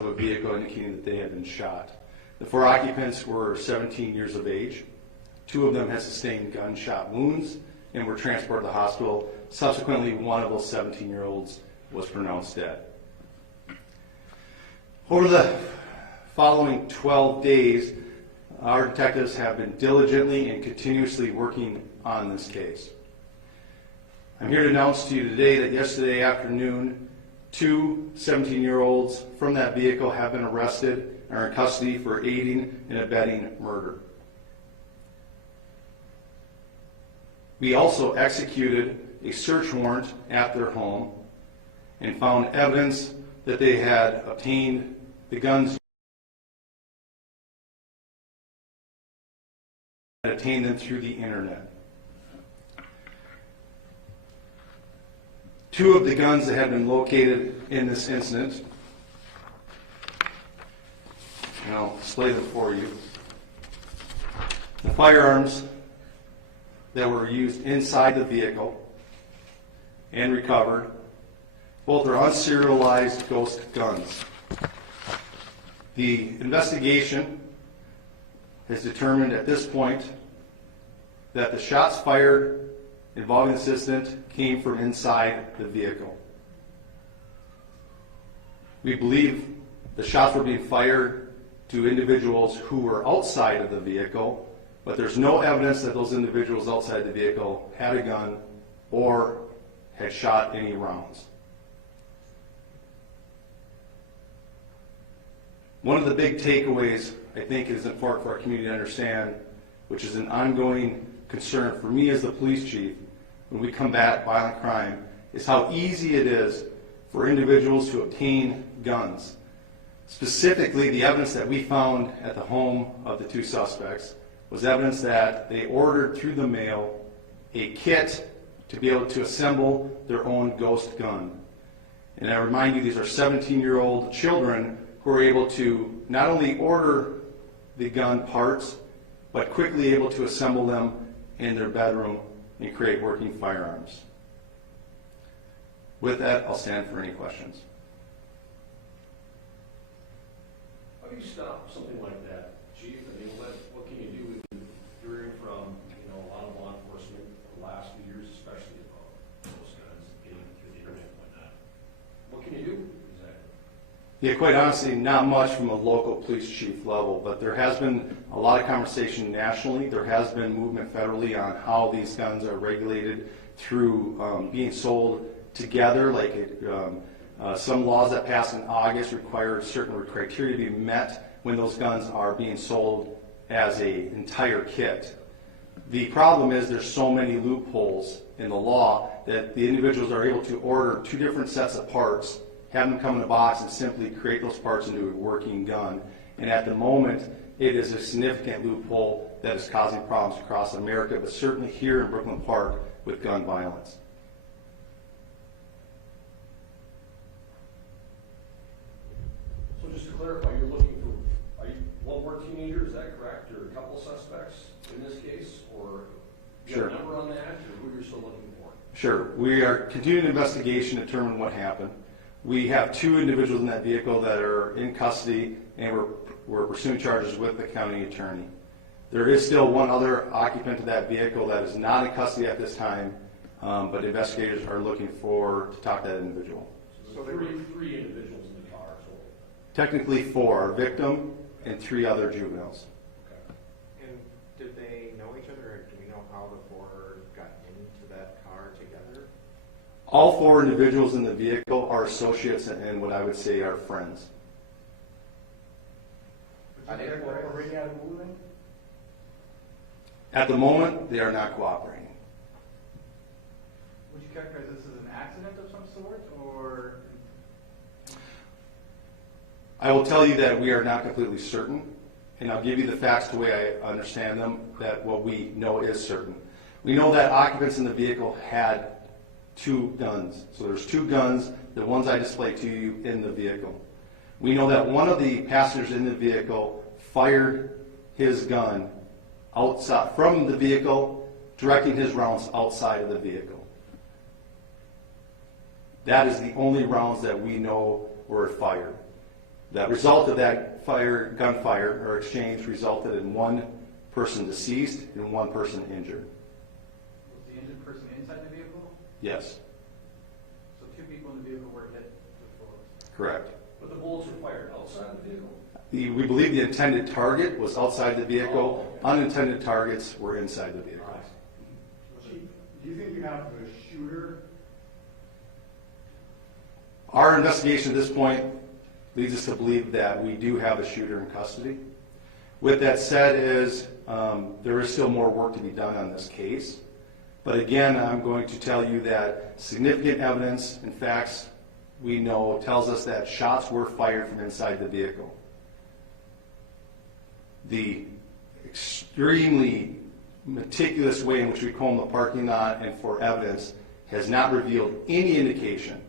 of a vehicle indicating that they had been shot. The 4 occupants were 17 years of age. 2 of them had sustained gunshot wounds and were transported to the hospital. Subsequently, one of those 17-year-olds was pronounced dead. Over the following 12 days, our detectives have been diligently and continuously working on this case. I'm here to announce to you today that yesterday afternoon, 2 17-year-olds from that vehicle have been arrested and are in custody for aiding and abetting murder. We also executed a search warrant at their home and found evidence that they had obtained the guns, and obtained them through the internet. 2 of the guns that had been located in this incident, and I'll display them for you. The firearms that were used inside the vehicle and recovered, both are unserialized ghost guns. The investigation has determined at this point that the shots fired involving the assistant came from inside the vehicle. We believe the shots were being fired to individuals who were outside of the vehicle, but there's no evidence that those individuals outside the vehicle had a gun or had shot any rounds. One of the big takeaways I think is important for our community to understand, which is an ongoing concern for me as the police chief when we combat violent crime, is how easy it is for individuals to obtain guns. Specifically, the evidence that we found at the home of the 2 suspects was evidence that they ordered through the mail a kit to be able to assemble their own ghost gun. And I remind you, these are 17-year-old children who are able to not only order the gun parts, but quickly able to assemble them in their bedroom and create working firearms. With that, I'll stand for any questions. How do you stop something like that, Chief? I mean, what can you do? We've been hearing from a lot of law enforcement the last few years, especially about those guns getting through the internet and whatnot. What can you do exactly? Yeah, quite honestly, not much from a local police chief level, but there has been a lot of conversation nationally. There has been movement federally on how these guns are regulated through being sold together. Some laws that passed in August require certain criteria to be met when those guns are being sold as an entire kit. The problem is there's so many loopholes in the law that the individuals are able to order 2 different sets of parts, have them come in a box, and simply create those parts into a working gun. And at the moment, it is a significant loophole that is causing problems across America, but certainly here in Brooklyn Park with gun violence. So just to clarify, you're looking for, one more teenager, is that correct? Or a couple suspects in this case? Or do you have a number on that, or who you're still looking for? Sure. We are continuing an investigation to determine what happened. We have 2 individuals in that vehicle that are in custody, and we're pursuing charges with the county attorney. There is still 1 other occupant of that vehicle that is not in custody at this time, but investigators are looking to talk to that individual. So there were 3 individuals in the car. So. Technically 4, a victim and 3 other juveniles. Okay. And did they know each other, or do we know how the 4 got into that car together? All 4 individuals in the vehicle are associates and what I would say are friends. Are they already out of movement? At the moment, they are not cooperating. Would you characterize this as an accident of some sort, or? I will tell you that we are not completely certain, and I'll give you the facts the way I understand them, that what we know is certain. We know that occupants in the vehicle had 2 guns. So there's 2 guns, the ones I displayed to you in the vehicle. We know that one of the passengers in the vehicle fired his gun outside from the vehicle, directing his rounds outside of the vehicle. That is the only rounds that we know were fired. That result of that gunfire or exchange resulted in one person deceased and one person injured. Was the injured person inside the vehicle? Yes, So 2 people in the vehicle were hit with bullets. correct. But the bullets were fired outside the vehicle? We believe the intended target was outside the vehicle. Unintended targets were inside the vehicle. Chief, do you think you have the shooter? Our investigation at this point leads us to believe that we do have the shooter in custody. With that said, there is still more work to be done on this case. But again, I'm going to tell you that significant evidence and facts we know tells us that shots were fired from inside the vehicle. The extremely meticulous way in which we comb the parking lot and for evidence has not revealed any indication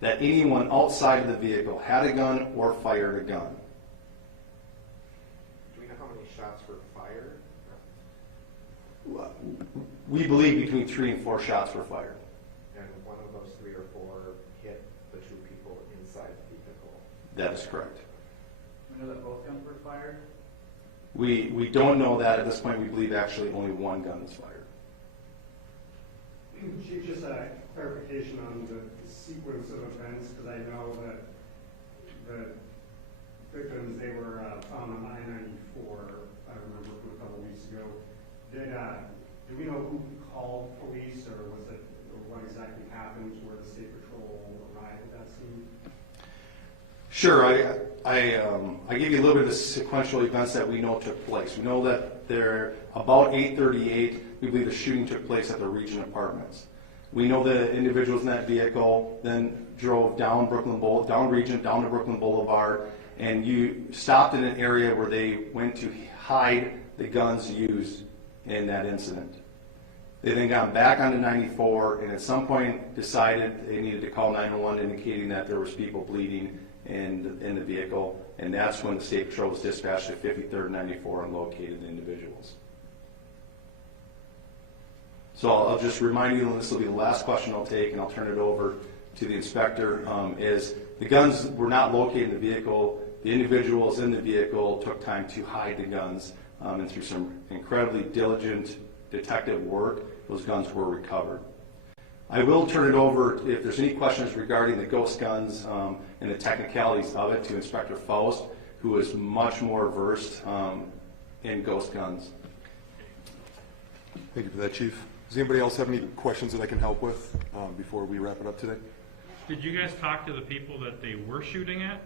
that anyone outside of the vehicle had a gun or fired a gun. Do we know how many shots were fired? We believe between 3 and 4 shots were fired. And one of those 3 or 4 hit the 2 people inside the vehicle? That is correct. We know that both guns were fired. We don't know that at this point. We believe actually only one gun was fired. Chief, just a clarification on the sequence of events, because I know that the victims, they were found on I-94, I remember from a couple weeks ago. Do we know who called police, or what exactly happened, where the state patrol arrived at that scene? Sure. I gave you a little bit of the sequential events that we know took place. We know that there, about 8:38, we believe the shooting took place at the Region Apartments. We know the individuals in that vehicle then drove down Regent, down to Brooklyn Boulevard, and you stopped in an area where they went to hide the guns used in that incident. They then got back onto 94, and at some point decided they needed to call 911, indicating that there was people bleeding in the vehicle, and that's when the State Patrol was dispatched to 53rd and 94 and located the individuals. So I'll just remind you, and this will be the last question I'll take, and I'll turn it over to the inspector, is the guns were not located in the vehicle. The individuals in the vehicle took time to hide the guns, and through some incredibly diligent detective work, those guns were recovered. I will turn it over, if there's any questions regarding the ghost guns and the technicalities of it, to Inspector Faust, who is much more versed in ghost guns. Thank you for that, Chief. Does anybody else have any questions that I can help with before we wrap it up today? Did you guys talk to the people that they were shooting at?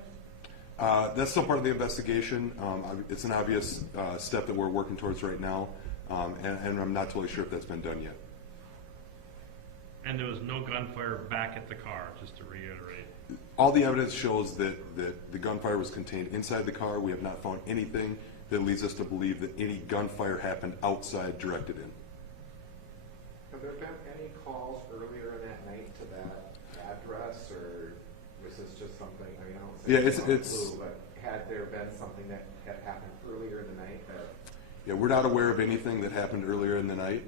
That's still part of the investigation. It's an obvious step that we're working towards right now, and I'm not totally sure if that's been done yet. And there was no gunfire back at the car, just to reiterate. All the evidence shows that the gunfire was contained inside the car. We have not found anything that leads us to believe that any gunfire happened outside directed in. Have there been any calls earlier in that night to that address, or was this just something, I mean, I don't say Yeah, it's it's blue, but had there been something that had happened earlier in the night that? Yeah, we're not aware of anything that happened earlier in the night.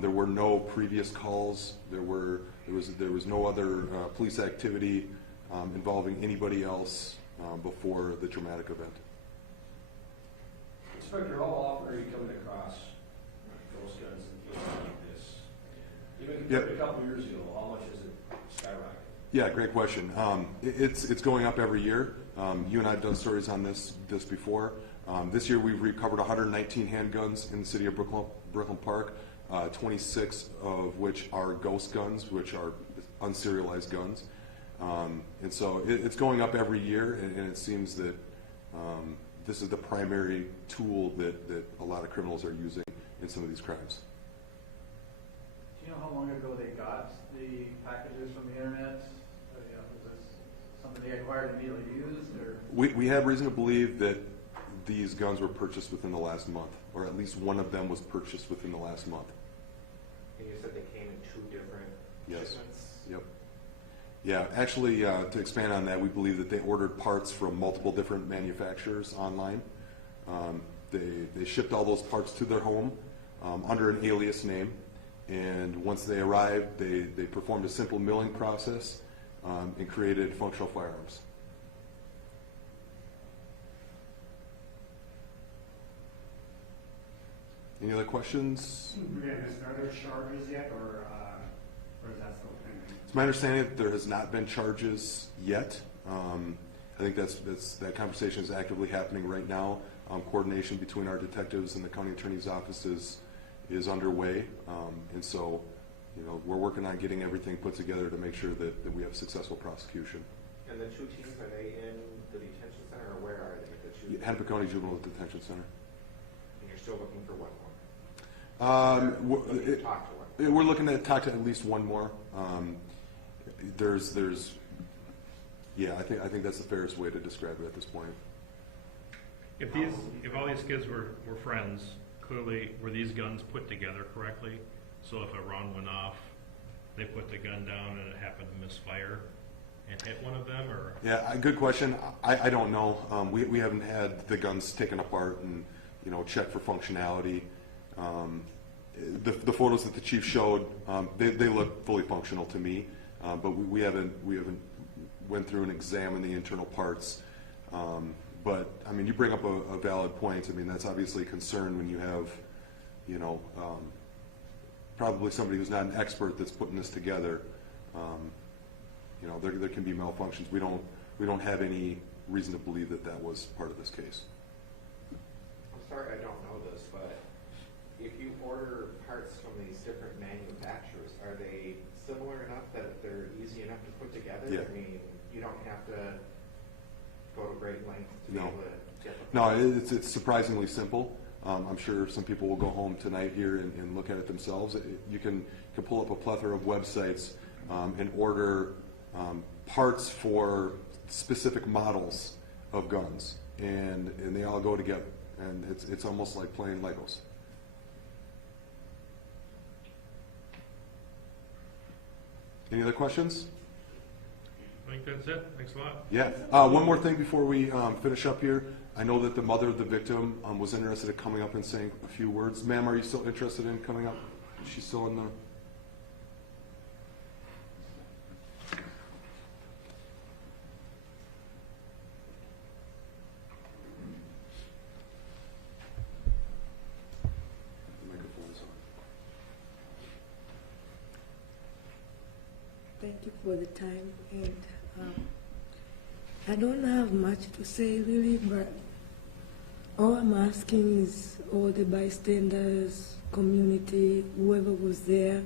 There were no previous calls. There was no other police activity involving anybody else before the dramatic event. Inspector, how often are you coming across those guns and cases like this? Even compared to a couple years ago, how much has it skyrocketed? Yeah, great question. It's going up every year. You and I have done stories on this before. This year we've recovered 119 handguns in the city of Brooklyn Park, 26 of which are ghost guns, which are unserialized guns. And so it's going up every year, and it seems that this is the primary tool that a lot of criminals are using in some of these crimes. Do you know how long ago they got the packages from the internet? Was this something they acquired and immediately used? Or? We have reason to believe that these guns were purchased within the last month, or at least one of them was purchased within the last month. And you said they came in 2 different shipments? Yep. Yeah, actually, to expand on that, we believe that they ordered parts from multiple different manufacturers online. They shipped all those parts to their home under an alias name, and once they arrived, they performed a simple milling process and created functional firearms. Any other questions? Again, are there charges yet, or is that still pending? It's my understanding that there has not been charges yet. I think that conversation is actively happening right now. Coordination between our detectives and the county attorney's office is underway, and so, you know, we're working on getting everything put together to make sure that we have successful prosecution. And the two teams, are they in the detention center, or where are they? The two? Hennepin County Juvenile Detention Center. And you're still looking for one more? Looking to talk to one. We're looking to talk to at least one more. Yeah, I think that's the fairest way to describe it at this point. If all these kids were friends, clearly were these guns put together correctly? So if a round went off, they put the gun down and it happened to misfire and hit one of them, or? Yeah, good question. I don't know. We haven't had the guns taken apart and, you know, checked for functionality. The photos that the chief showed, they look fully functional to me, but we haven't went through and examined the internal parts. But I mean, you bring up a valid point. I mean, that's obviously a concern when you have, you know, probably somebody who's not an expert that's putting this together. You know, there can be malfunctions. We don't have any reason to believe that was part of this case. I'm sorry, I don't know this, but if you order parts from these different manufacturers, are they similar enough that they're easy enough to put together? Yeah. I mean, you don't have to go to great lengths to No. be able to get them. No, it's surprisingly simple. I'm sure some people will go home tonight here and look at it themselves. You can pull up a plethora of websites and order parts for specific models of guns, and they all go together, and it's almost like playing Legos. Any other questions? I think that's it. Thanks a lot. Yeah. One more thing before we finish up here. I know that the mother of the victim was interested in coming up and saying a few words. Ma'am, are you still interested in coming up? She's still in the... The microphone's on. Thank you for the time, and I don't have much to say really, but all I'm asking is all the bystanders, community, whoever was there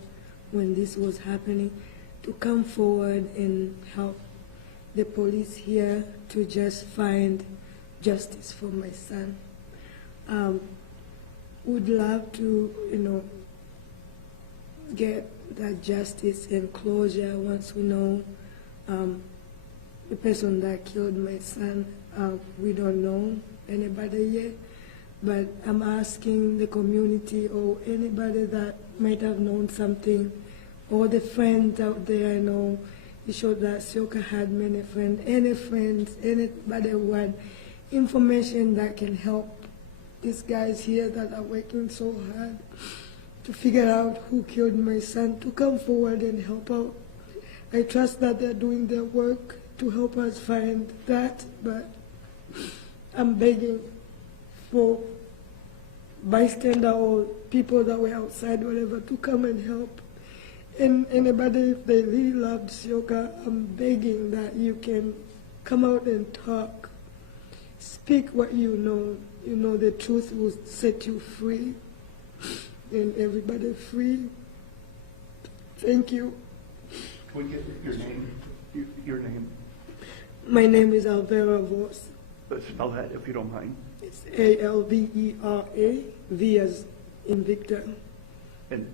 when this was happening, to come forward and help the police here to just find justice for my son. Would love to, you know, get that justice and closure once we know the person that killed my son. We don't know anybody yet, but I'm asking the community or anybody that might have known something, or the friends out there. I know you showed that Sioka had many friends, anybody who had information that can help these guys here that are working so hard to figure out who killed my son, to come forward and help out. I trust that they're doing their work to help us find that, but I'm begging for bystander or people that were outside, whatever, to come and help. And anybody, if they really loved Sioka, I'm begging that you can come out and talk. Speak what you know. You know the truth will set you free, and everybody free. Thank you. Can we get your name? Your name? My name is Alvera Vos. Let's spell that if you don't mind. It's A-L-V-E-R-A, V as in Victor. And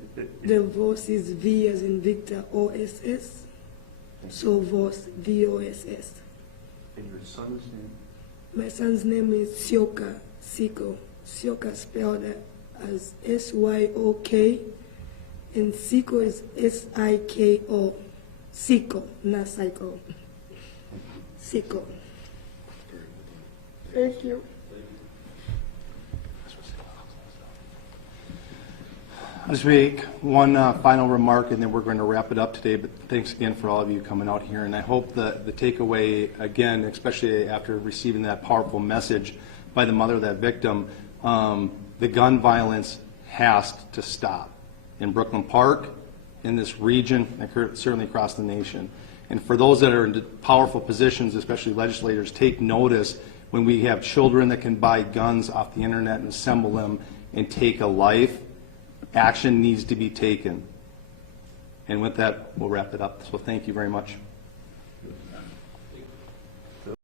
The Vos is V as in Victor, O-S-S. So Vos, V-O-S-S. and your son's name? My son's name is Sioka, Siko. Sioka spelled as S-Y-O-K, and Siko is S-I-K-O. Siko, not psycho. Siko. Thank you. I'll just make one final remark, and then we're going to wrap it up today. But thanks again for all of you coming out here. And I hope the takeaway, again, especially after receiving that powerful message by the mother of that victim, the gun violence has to stop in Brooklyn Park, in this region, and certainly across the nation. And for those that are in powerful positions, especially legislators, take notice when we have children that can buy guns off the internet and assemble them and take a life. Action needs to be taken. And with that, we'll wrap it up. So thank you very much.